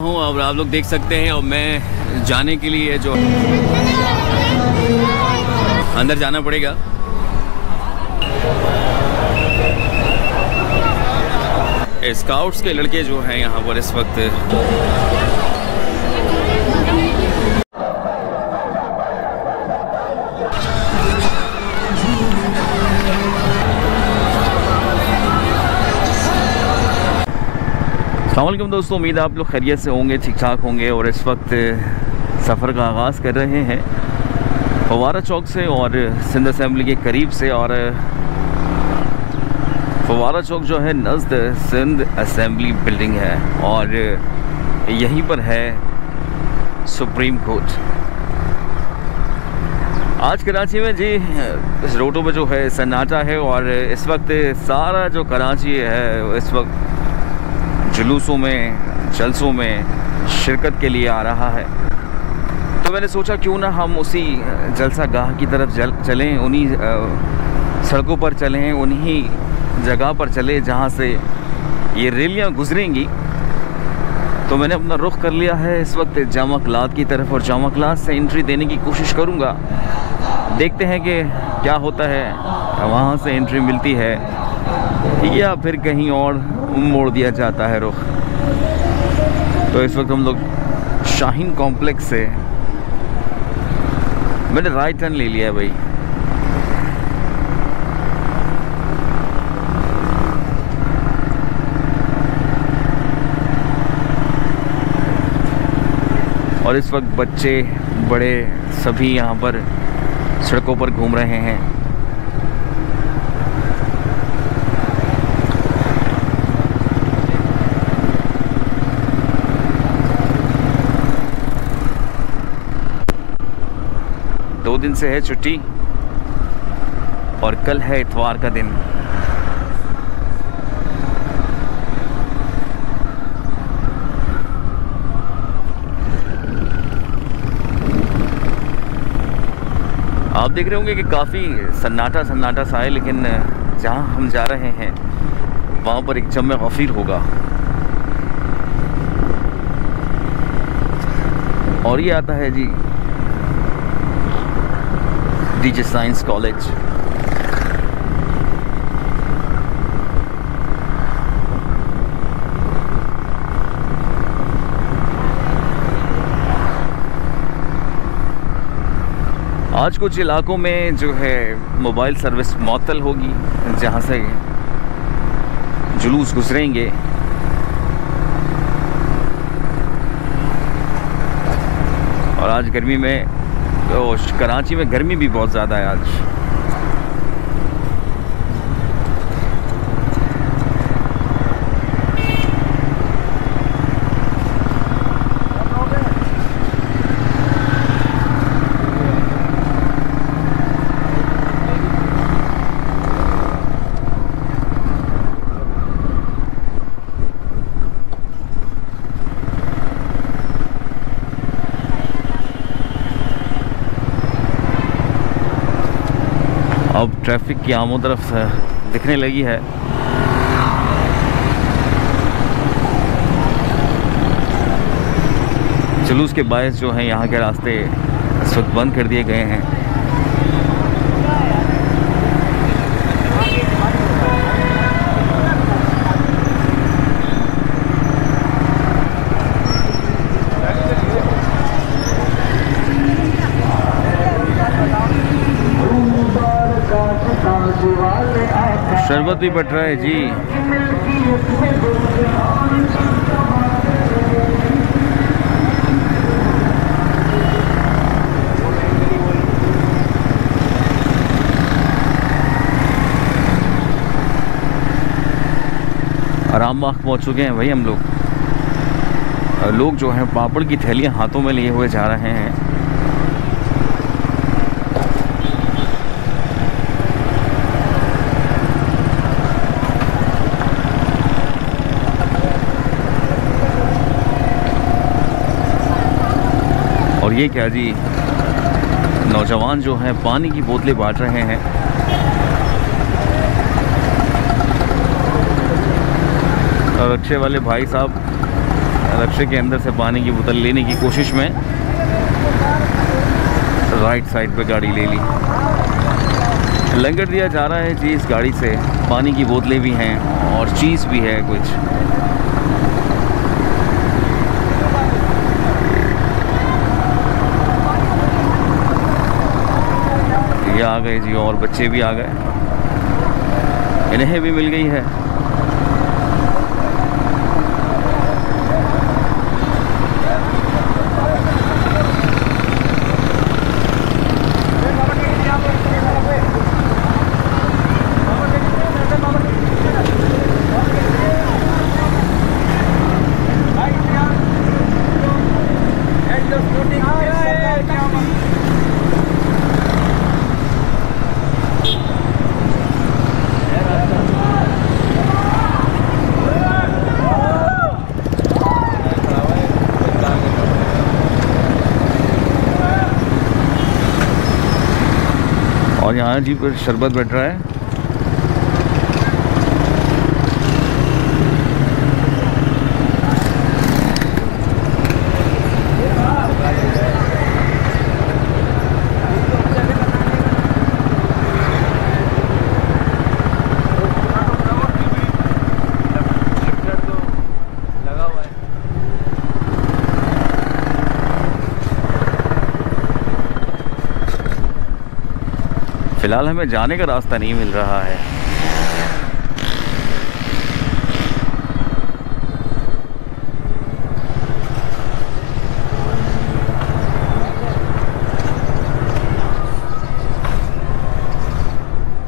हूँ और आप लोग देख सकते हैं। और मैं जाने के लिए जो अंदर जाना पड़ेगा। स्काउट्स के लड़के जो हैं यहाँ पर इस वक्त अस्सलामुअलैकुम दोस्तों, उम्मीद है आप लोग खैरियत से होंगे, ठीक ठाक होंगे। और इस वक्त सफ़र का आगाज़ कर रहे हैं फवारा चौक से और सिंध असेंबली के करीब से। और फवारा चौक जो है नज़द सिंध असेंबली बिल्डिंग है और यहीं पर है सुप्रीम कोर्ट। आज कराची में जी इस रोडों पर जो है सन्नाटा है और इस वक्त सारा जो कराची है इस वक्त जुलूसों में जलसों में शिरकत के लिए आ रहा है। तो मैंने सोचा क्यों ना हम उसी जलसा गाह की तरफ चलें, उन्हीं सड़कों पर चलें, उन्हीं जगह पर चलें जहां से ये रैलियां गुजरेंगी। तो मैंने अपना रुख कर लिया है इस वक्त जामा क्लाथ की तरफ और जामा क्लाथ से एंट्री देने की कोशिश करूंगा। देखते हैं कि क्या होता है, वहां से एंट्री मिलती है या फिर कहीं और मोड़ दिया जाता है रुख। तो इस वक्त हम लोग शाहीन कॉम्प्लेक्स से मैंने राइट टर्न ले लिया है भाई। और इस वक्त बच्चे बड़े सभी यहाँ पर सड़कों पर घूम रहे हैं। दो दिन से है छुट्टी और कल है इतवार का दिन। आप देख रहे होंगे कि काफ़ी सन्नाटा सा है, लेकिन जहां हम जा रहे हैं वहां पर एक जम्मे गफीर होगा। और ये आता है जी डीजे साइंस कॉलेज। आज कुछ इलाकों में जो है मोबाइल सर्विस मुअत्तल होगी जहां से जुलूस गुजरेंगे। और आज गर्मी में तो कराची में गर्मी भी बहुत ज़्यादा है आज। अब ट्रैफिक की आमो तरफ दिखने लगी है। जुलूस के बायस जो हैं यहाँ के रास्ते इस वक्त बंद कर दिए गए हैं। शरबत भी बट रहा है जी। आराम बाग पहुंच चुके हैं भाई हम लोग। लोग जो हैं पापड़ की थैलियां हाथों में लिए हुए जा रहे हैं। और ये क्या जी, नौजवान जो हैं पानी की बोतलें बांट रहे हैं। और रिक्शे वाले भाई साहब रक्शे के अंदर से पानी की बोतल लेने की कोशिश में राइट साइड पे गाड़ी ले ली। लंगर दिया जा रहा है जी इस गाड़ी से, पानी की बोतलें भी हैं और चीज़ भी है कुछ। ये आ गए जी और बच्चे भी आ गए, इन्हें भी मिल गई है। और यहाँ जी पर शरबत बैठ रहा है। फिलहाल हमें जाने का रास्ता नहीं मिल रहा है।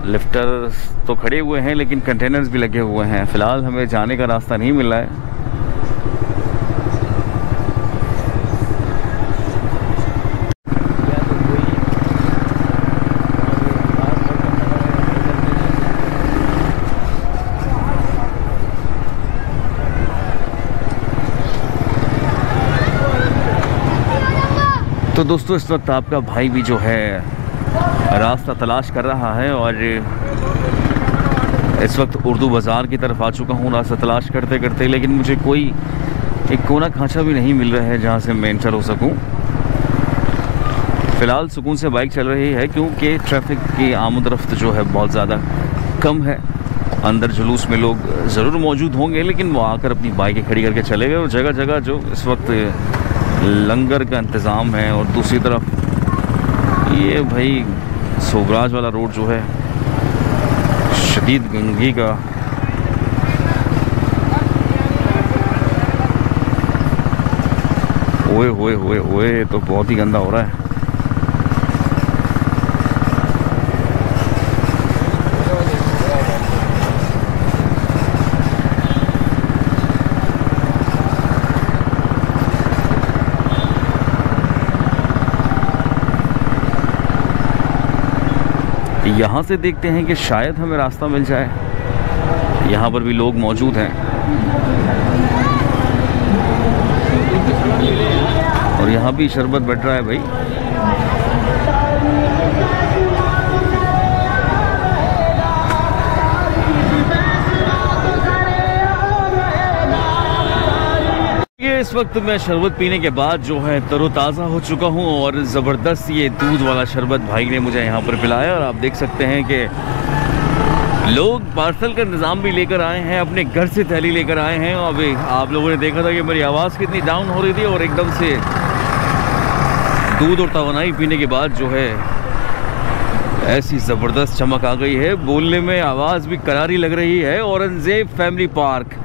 लिफ्टर तो खड़े हुए हैं लेकिन कंटेनर्स भी लगे हुए हैं। फिलहाल हमें जाने का रास्ता नहीं मिल रहा है। तो दोस्तों इस वक्त आपका भाई भी जो है रास्ता तलाश कर रहा है और इस वक्त उर्दू बाज़ार की तरफ आ चुका हूँ रास्ता तलाश करते करते, लेकिन मुझे कोई एक कोना खांचा भी नहीं मिल रहा है जहाँ से मैं एंटर हो सकूँ। फ़िलहाल सुकून से बाइक चल रही है क्योंकि ट्रैफिक की आमद-रफ्त जो है बहुत ज़्यादा कम है। अंदर जुलूस में लोग ज़रूर मौजूद होंगे लेकिन वो आकर अपनी बाइकें खड़ी करके चले गए और जगह जगह जो इस वक्त लंगर का इंतज़ाम है। और दूसरी तरफ ये भाई सोबराज वाला रोड जो है शदीद गंदगी का, ओए होए होए होए, तो बहुत ही गंदा हो रहा है। यहाँ से देखते हैं कि शायद हमें रास्ता मिल जाए। यहाँ पर भी लोग मौजूद हैं और यहाँ भी शरबत बैठ रहा है भाई। इस वक्त मैं शरबत पीने के बाद जो है तरोताज़ा हो चुका हूँ और ज़बरदस्त ये दूध वाला शरबत भाई ने मुझे यहाँ पर पिलाया। और आप देख सकते हैं कि लोग पार्सल का इंतज़ाम भी लेकर आए हैं, अपने घर से थैली लेकर आए हैं। और अभी आप लोगों ने देखा था कि मेरी आवाज़ कितनी डाउन हो रही थी और एकदम से दूध और तवानाई पीने के बाद जो है ऐसी ज़बरदस्त चमक आ गई है, बोलने में आवाज़ भी करारी लग रही है। औरंगज़ेब फैमिली पार्क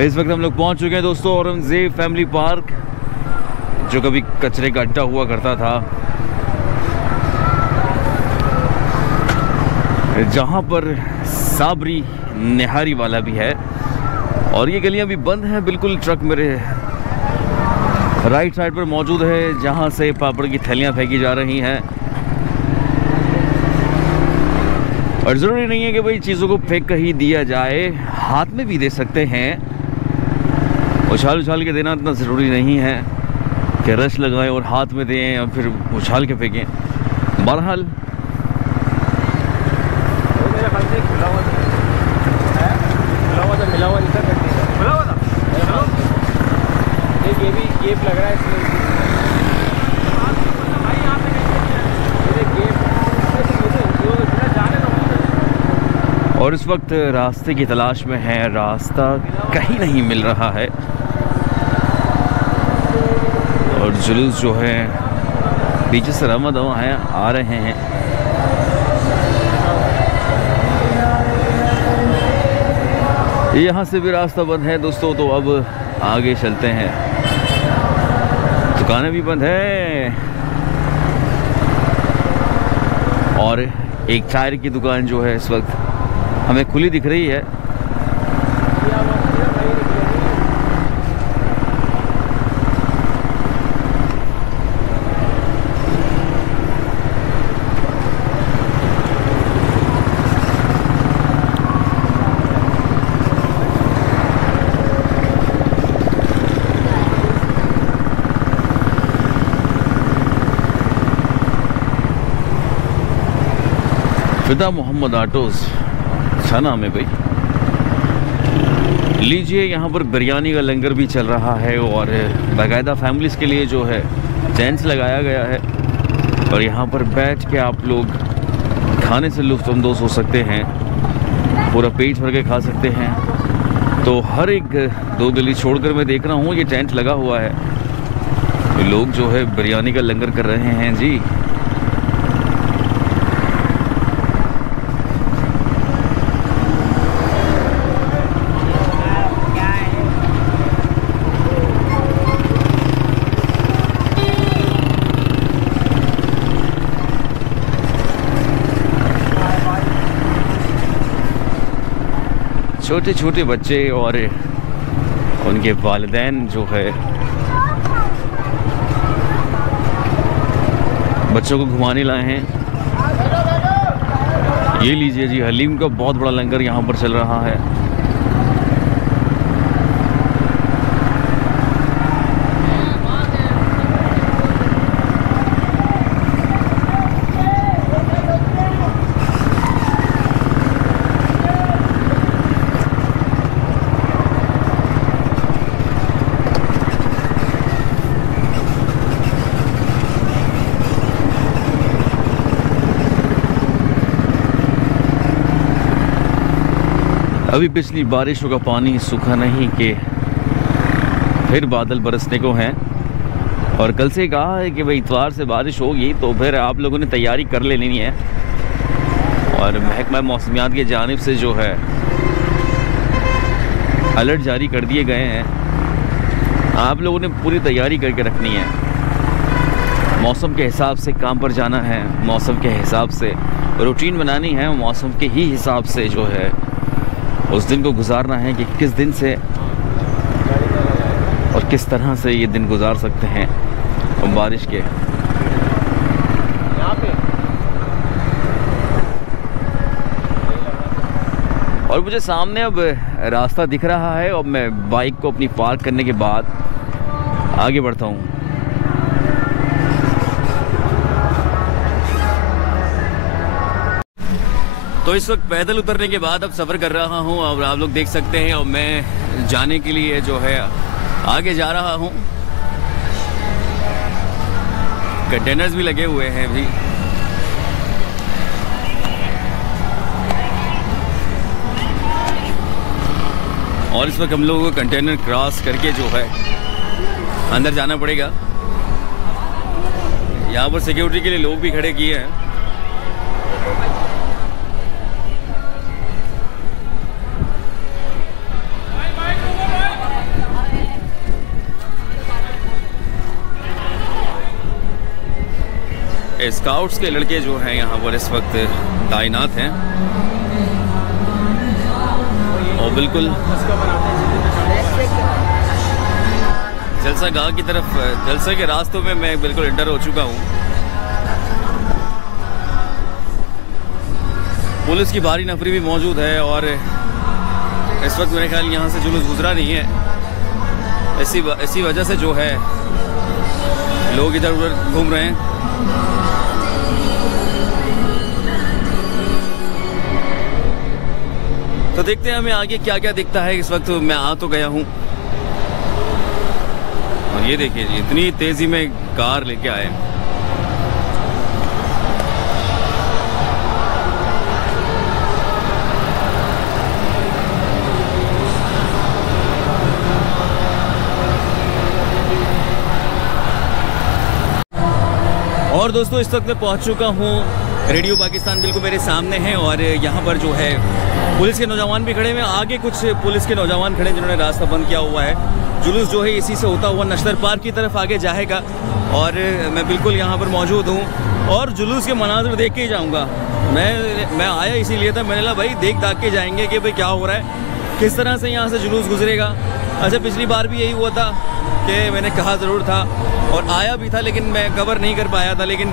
इस वक्त हम लोग पहुंच चुके हैं दोस्तों। औरंगज़ेब फैमिली पार्क जो कभी कचरे का अड्डा हुआ करता था, जहां पर साबरी निहारी वाला भी है। और ये गलियां भी बंद हैं बिल्कुल। ट्रक मेरे राइट साइड पर मौजूद है जहां से पापड़ की थैलियां फेंकी जा रही हैं। और ज़रूरी नहीं है कि भाई चीज़ों को फेंक कर ही दिया जाए, हाथ में भी दे सकते हैं। उछाल उछाल के देना इतना ज़रूरी नहीं है कि रश लगाएं और हाथ में दें या फिर उछाल के फेंकें। बहरहाल ये भी गेप लग रहा है इसमें। और इस वक्त रास्ते की तलाश में है, रास्ता कहीं नहीं मिल रहा है और जुलूस जो है पीछे से रवा दवा है आ रहे हैं। यहाँ से भी रास्ता बंद है दोस्तों, तो अब आगे चलते हैं। दुकानें भी बंद है और एक टायर की दुकान जो है इस वक्त हमें खुली दिख रही है। फिदा मोहम्मद ऑटोज़, अच्छा नाम है भाई। लीजिए, यहाँ पर बिरयानी का लंगर भी चल रहा है और बाकायदा फैमिलीज़ के लिए जो है टेंट्स लगाया गया है और यहाँ पर बैठ के आप लोग खाने से लुत्फ़अंदोज़ हो सकते हैं, पूरा पेट भर के खा सकते हैं। तो हर एक 2 गली छोड़कर मैं देख रहा हूँ ये टेंट लगा हुआ है, तो लोग जो है बिरयानी का लंगर कर रहे हैं जी। छोटे छोटे बच्चे और उनके वालिदैन जो है बच्चों को घुमाने लाए हैं। ये लीजिए जी, हलीम का बहुत बड़ा लंगर यहाँ पर चल रहा है। अभी पिछली बारिशों का पानी सूखा नहीं कि फिर बादल बरसने को हैं और कल से कहा है कि भाई इतवार से बारिश होगी, तो फिर आप लोगों ने तैयारी कर लेनी है। और महकमा मौसमियात की जानिब से जो है अलर्ट जारी कर दिए गए हैं, आप लोगों ने पूरी तैयारी करके रखनी है। मौसम के हिसाब से काम पर जाना है, मौसम के हिसाब से रूटीन बनानी है, मौसम के ही हिसाब से जो है उस दिन को गुजारना है कि किस दिन से और किस तरह से ये दिन गुजार सकते हैं बारिश के। और मुझे सामने अब रास्ता दिख रहा है और मैं बाइक को अपनी पार्क करने के बाद आगे बढ़ता हूँ। तो इस वक्त पैदल उतरने के बाद अब सफ़र कर रहा हूँ और आप लोग देख सकते हैं, और मैं जाने के लिए जो है आगे जा रहा हूँ। कंटेनर्स भी लगे हुए हैं अभी। और इस वक्त हम लोगों को कंटेनर क्रॉस करके जो है अंदर जाना पड़ेगा। यहाँ पर सिक्योरिटी के लिए लोग भी खड़े किए हैं। स्काउट्स के लड़के जो हैं यहाँ पर इस वक्त तैनात हैं और बिल्कुल जलसा गांव की तरफ, जलसे के रास्तों में मैं बिल्कुल एंटर हो चुका हूँ। पुलिस की भारी नफरी भी मौजूद है और इस वक्त मेरे ख्याल यहाँ से जुलूस गुजरा नहीं है। इसी वजह से जो है लोग इधर उधर घूम रहे हैं। तो देखते हैं हमें आगे क्या क्या दिखता है। इस वक्त मैं आ तो गया हूँ, ये देखिए जी, इतनी तेजी में कार लेके आए। और दोस्तों, इस वक्त मैं पहुंच चुका हूं, रेडियो पाकिस्तान बिल्कुल मेरे सामने है और यहाँ पर जो है पुलिस के नौजवान भी खड़े हुए हैं। आगे कुछ पुलिस के नौजवान खड़े जिन्होंने रास्ता बंद किया हुआ है। जुलूस जो है इसी से होता हुआ नश्तर पार्क की तरफ आगे जाएगा और मैं बिल्कुल यहाँ पर मौजूद हूँ और जुलूस के मनाज़र देख के ही जाऊँगा। मैं आया इसीलिए था, मैंने कहा भाई देख दाख के जाएंगे कि भाई क्या हो रहा है, किस तरह से यहाँ से जुलूस गुजरेगा। अच्छा, पिछली बार भी यही हुआ था कि मैंने कहा ज़रूर था और आया भी था, लेकिन मैं कवर नहीं कर पाया था, लेकिन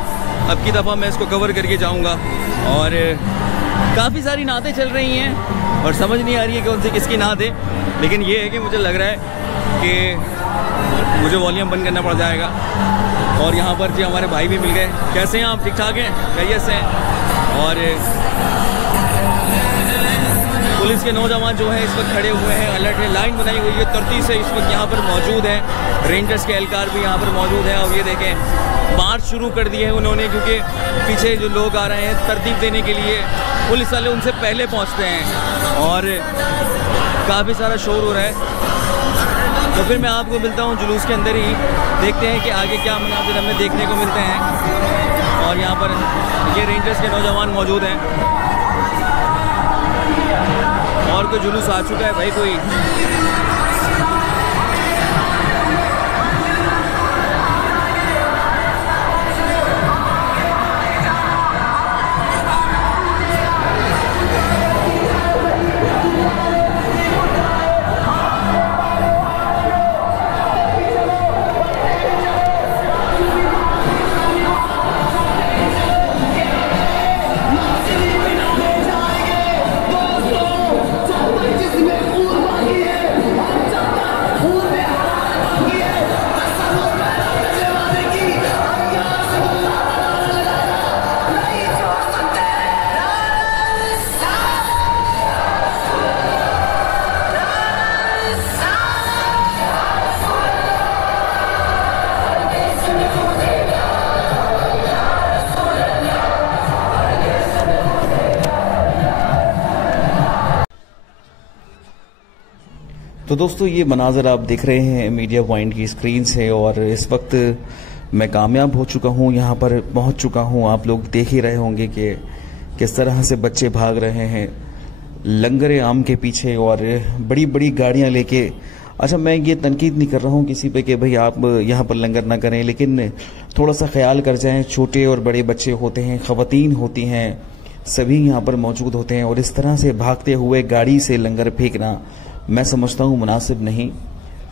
अब की दफ़ा मैं इसको कवर करके जाऊँगा। और काफ़ी सारी नातें चल रही हैं और समझ नहीं आ रही है कौन सी किसकी नात है, लेकिन ये है कि मुझे लग रहा है कि मुझे वॉल्यूम बंद करना पड़ जाएगा। और यहाँ पर जी हमारे भाई भी मिल गए। कैसे हैं आप? ठीक ठाक हैं? खैरियत से हैं? और पुलिस के नौजवान जो हैं इस वक्त खड़े हुए हैं, अलर्ट है, लाइन बनाई हुई है, तरतीब से इस वक्त यहाँ पर मौजूद हैं। रेंजर्स के एहलकार भी यहाँ पर मौजूद हैं और ये देखें मार्च शुरू कर दिए हैं उन्होंने, क्योंकि पीछे जो लोग आ रहे हैं तरतीब देने के लिए पुलिस वाले उनसे पहले पहुँचते हैं और काफ़ी सारा शोर हो रहा है। तो फिर मैं आपको मिलता हूँ जुलूस के अंदर ही, देखते हैं कि आगे क्या मनाज़िर हमें देखने को मिलते हैं। और यहाँ पर ये रेंजर्स के नौजवान मौजूद हैं और कोई जुलूस आ चुका है भाई कोई। तो दोस्तों, ये मनाज़र आप देख रहे हैं मीडिया पॉइंट की स्क्रीन से और इस वक्त मैं कामयाब हो चुका हूँ, यहाँ पर पहुँच चुका हूँ। आप लोग देख ही रहे होंगे कि किस तरह से बच्चे भाग रहे हैं लंगर आम के पीछे और बड़ी बड़ी गाड़ियाँ लेके। अच्छा, मैं ये तनकीद नहीं कर रहा हूँ किसी पे कि भाई आप यहाँ पर लंगर ना करें, लेकिन थोड़ा सा ख्याल कर जाएं। छोटे और बड़े बच्चे होते हैं, ख़वातीन होती हैं, सभी यहाँ पर मौजूद होते हैं और इस तरह से भागते हुए गाड़ी से लंगर फेंकना मैं समझता हूँ मुनासिब नहीं।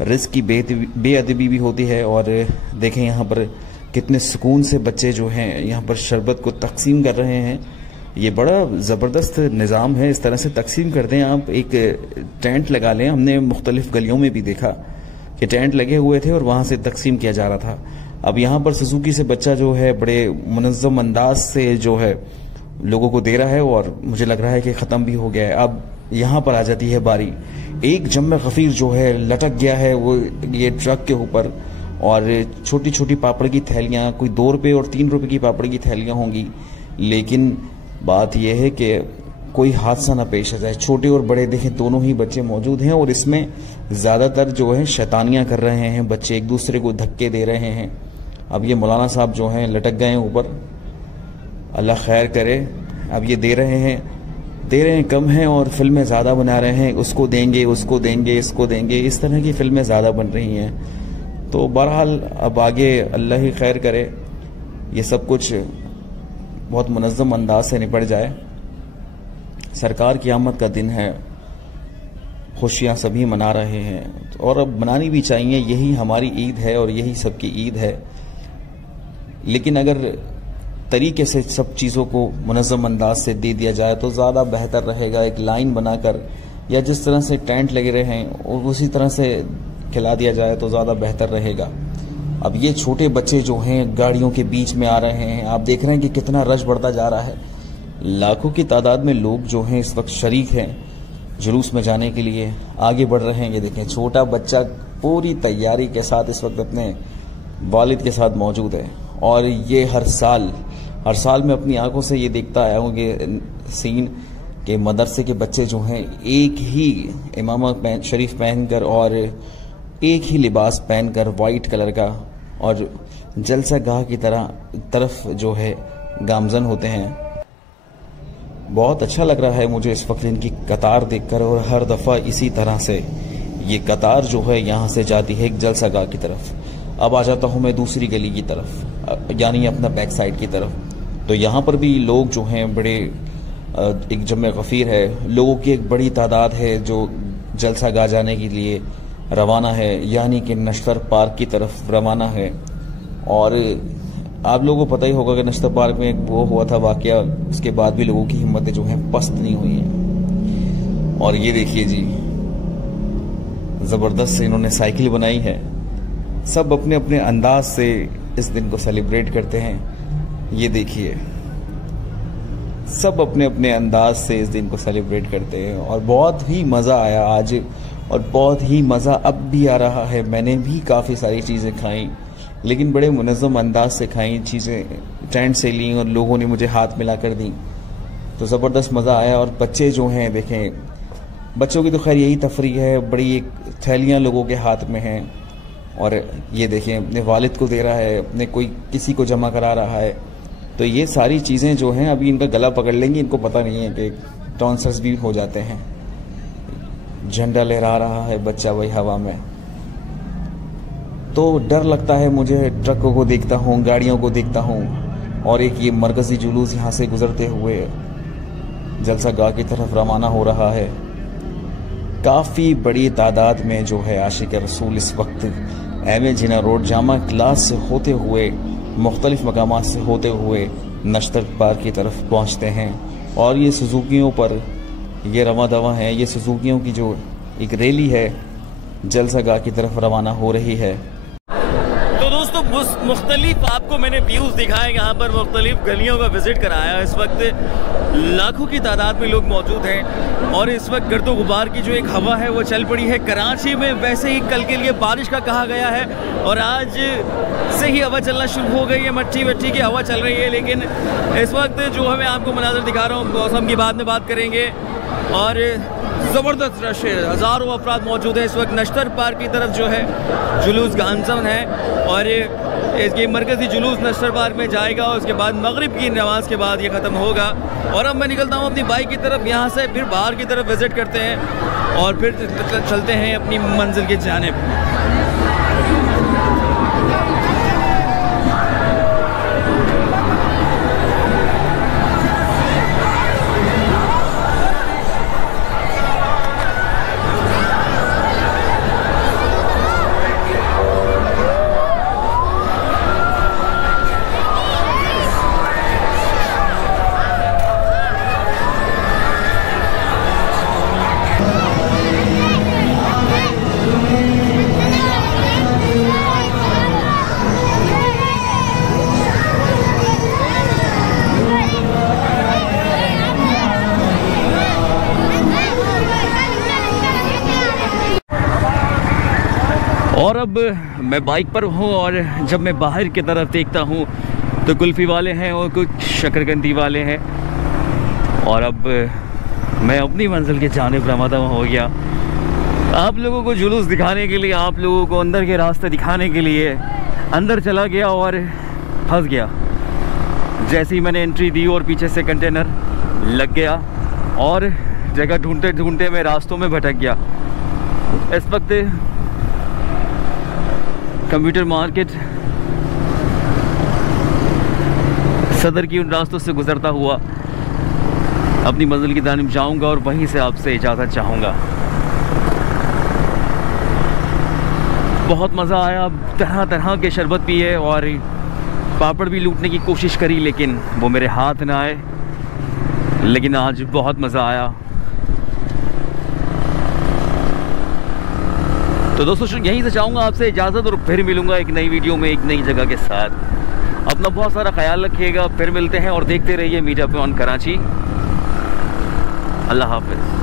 रिस्क की बेअदबी भी होती है। और देखें यहाँ पर कितने सुकून से बच्चे जो हैं यहाँ पर शरबत को तकसीम कर रहे हैं। ये बड़ा ज़बरदस्त निज़ाम है, इस तरह से तकसीम कर दें। आप एक टेंट लगा लें, हमने मुख्तलिफ गलियों में भी देखा कि टेंट लगे हुए थे और वहाँ से तकसीम किया जा रहा था। अब यहाँ पर सुजुकी से बच्चा जो है बड़े मुनज़्ज़म अंदाज से जो है लोगों को दे रहा है और मुझे लग रहा है कि ख़त्म भी हो गया है। अब यहाँ पर आ जाती है बारी, एक जम्मे गफीर जो है लटक गया है वो ये ट्रक के ऊपर और छोटी छोटी पापड़ की थैलियाँ, कोई 2 रुपये और 3 रुपये की पापड़ की थैलियाँ होंगी। लेकिन बात यह है कि कोई हादसा ना पेश आ जाए। छोटे और बड़े देखें दोनों ही बच्चे मौजूद हैं और इसमें ज़्यादातर जो है शैतानियाँ कर रहे हैं बच्चे, एक दूसरे को धक्के दे रहे हैं। अब ये मौलाना साहब जो हैं लटक गए हैं ऊपर, अल्लाह खैर करे। अब ये दे रहे हैं कम हैं और फिल्में ज़्यादा बना रहे हैं, उसको देंगे, उसको देंगे, इसको देंगे, इस तरह की फिल्में ज़्यादा बन रही हैं। तो बहरहाल अब आगे अल्लाह ही खैर करे, ये सब कुछ बहुत मुनज़्ज़म अंदाज से निपट जाए। सरकार की आमद का दिन है, खुशियाँ सभी मना रहे हैं और अब मनानी भी चाहिए, यही हमारी ईद है और यही सबकी ईद है। लेकिन अगर तरीके से सब चीज़ों को मुनज़्ज़म अंदाज से दे दिया जाए तो ज़्यादा बेहतर रहेगा। एक लाइन बनाकर या जिस तरह से टेंट लगे रहे हैं और उसी तरह से खिला दिया जाए तो ज़्यादा बेहतर रहेगा। अब ये छोटे बच्चे जो हैं गाड़ियों के बीच में आ रहे हैं, आप देख रहे हैं कि कितना रश बढ़ता जा रहा है। लाखों की तादाद में लोग जो हैं इस वक्त शरीक हैं जुलूस में जाने के लिए, आगे बढ़ रहे हैं। ये देखें छोटा बच्चा पूरी तैयारी के साथ इस वक्त अपने वालिद के साथ मौजूद है। और ये हर साल मैं अपनी आंखों से ये देखता आया हूँ कि सीन के मदरसे के बच्चे जो हैं एक ही इमामा शरीफ पहनकर और एक ही लिबास पहनकर वाइट कलर का और जलसा गाह की तरफ जो है गामजन होते हैं। बहुत अच्छा लग रहा है मुझे इस वक्त इनकी कतार देखकर, और हर दफ़ा इसी तरह से ये कतार जो है यहाँ से जाती है एक जलसा गाह की तरफ। अब आ जाता हूँ मैं दूसरी गली की तरफ, यानी अपना बैक साइड की तरफ। तो यहाँ पर भी लोग जो हैं बड़े एक जमे गफ़ीर है, लोगों की एक बड़ी तादाद है जो जलसा गाह जाने के लिए रवाना है, यानी कि नश्तर पार्क की तरफ रवाना है। और आप लोगों को पता ही होगा कि नश्तर पार्क में एक वो हुआ था वाकया, उसके बाद भी लोगों की हिम्मतें जो हैं पस्त नहीं हुई हैं। और ये देखिए जी, ज़बरदस्त से इन्होंने साइकिल बनाई है। सब अपने अपने अंदाज से इस दिन को सेलिब्रेट करते हैं। ये देखिए, सब अपने अपने अंदाज से इस दिन को सेलिब्रेट करते हैं। और बहुत ही मज़ा आया आज, और बहुत ही मज़ा अब भी आ रहा है। मैंने भी काफ़ी सारी चीज़ें खाई, लेकिन बड़े मुनज़्ज़म अंदाज से खाई चीज़ें, टेंट से ली और लोगों ने मुझे हाथ मिला कर दी, तो ज़बरदस्त मज़ा आया। और बच्चे जो हैं देखें, बच्चों की तो खैर यही तफरीह है, बड़ी एक थैलियाँ लोगों के हाथ में हैं। और ये देखें, अपने वालिद को दे रहा है, अपने कोई किसी को जमा करा रहा है। तो ये सारी चीज़ें जो हैं अभी इनका गला पकड़ लेंगी, इनको पता नहीं है कि टॉन्सल्स भी हो जाते हैं। झंडा लहरा रहा है बच्चा वही हवा में। तो डर लगता है मुझे, ट्रकों को देखता हूँ, गाड़ियों को देखता हूँ, और एक ये मरकज़ी जुलूस यहाँ से गुजरते हुए जलसा गाह की तरफ रवाना हो रहा है। काफ़ी बड़ी तादाद में जो है आशिक रसूल इस वक्त एम ए जिन्ना रोड जामा क्लास से होते हुए, मुख्तलिफ मकामात से होते हुए नश्तर पार्क की तरफ पहुँचते हैं। और ये सुजुकियों पर ये रवा दवा है, ये सुजुकियों की जो एक रैली है जलसा गाह की तरफ रवाना हो रही है। तो दोस्तों, मुख्तलिफ आपको मैंने व्यूज़ दिखाए, यहाँ पर मुख्तलिफ गलियों का विज़िट कराया। इस वक्त लाखों की तादाद में लोग मौजूद हैं, और इस वक्त गर्दो गुबार की जो एक हवा है वो चल पड़ी है कराची में। वैसे ही कल के लिए बारिश का कहा गया है, और आज से ही हवा चलना शुरू हो गई है, मट्टी वट्टी की हवा चल रही है। लेकिन इस वक्त जो है मैं आपको मनाज़र दिखा रहा हूँ, मौसम की बाद में बात करेंगे। और ज़बरदस्त रश है, हज़ारों अफराद मौजूद हैं इस वक्त। नश्तर पार्क की तरफ जो है जुलूस गामज़न है, और इसकी मरकज़ी जुलूस नश्तर पार्क में जाएगा, और उसके बाद मगरिब की नमाज के बाद ये ख़त्म होगा। और अब मैं निकलता हूँ अपनी बाइक की तरफ, यहाँ से फिर बाहर की तरफ विज़िट करते हैं और फिर चलते हैं अपनी मंजिल की जानिब। और अब मैं बाइक पर हूँ, और जब मैं बाहर की तरफ देखता हूँ तो कुल्फ़ी वाले हैं और कुछ शकरकंदी वाले हैं। और अब मैं अपनी मंजिल की जानिब रवाना हो गया, आप लोगों को जुलूस दिखाने के लिए, आप लोगों को अंदर के रास्ते दिखाने के लिए अंदर चला गया और फंस गया। जैसे ही मैंने एंट्री दी और पीछे से कंटेनर लग गया, और जगह ढूंढते ढूंढते मैं रास्तों में भटक गया। इस वक्त कंप्यूटर मार्केट सदर की उन रास्तों से गुजरता हुआ अपनी मंजिल की जानिब जाऊंगा, और वहीं से आपसे इजाज़त चाहूँगा। बहुत मज़ा आया, तरह तरह के शरबत पिए और पापड़ भी लूटने की कोशिश करी, लेकिन वो मेरे हाथ ना आए। लेकिन आज बहुत मज़ा आया। तो दोस्तों, यहीं से चाहूँगा आपसे इजाज़त, और फिर मिलूँगा एक नई वीडियो में एक नई जगह के साथ। अपना बहुत सारा ख्याल रखिएगा, फिर मिलते हैं, और देखते रहिए मीडिया पे ऑन कराची। अल्लाह हाफ़िज़।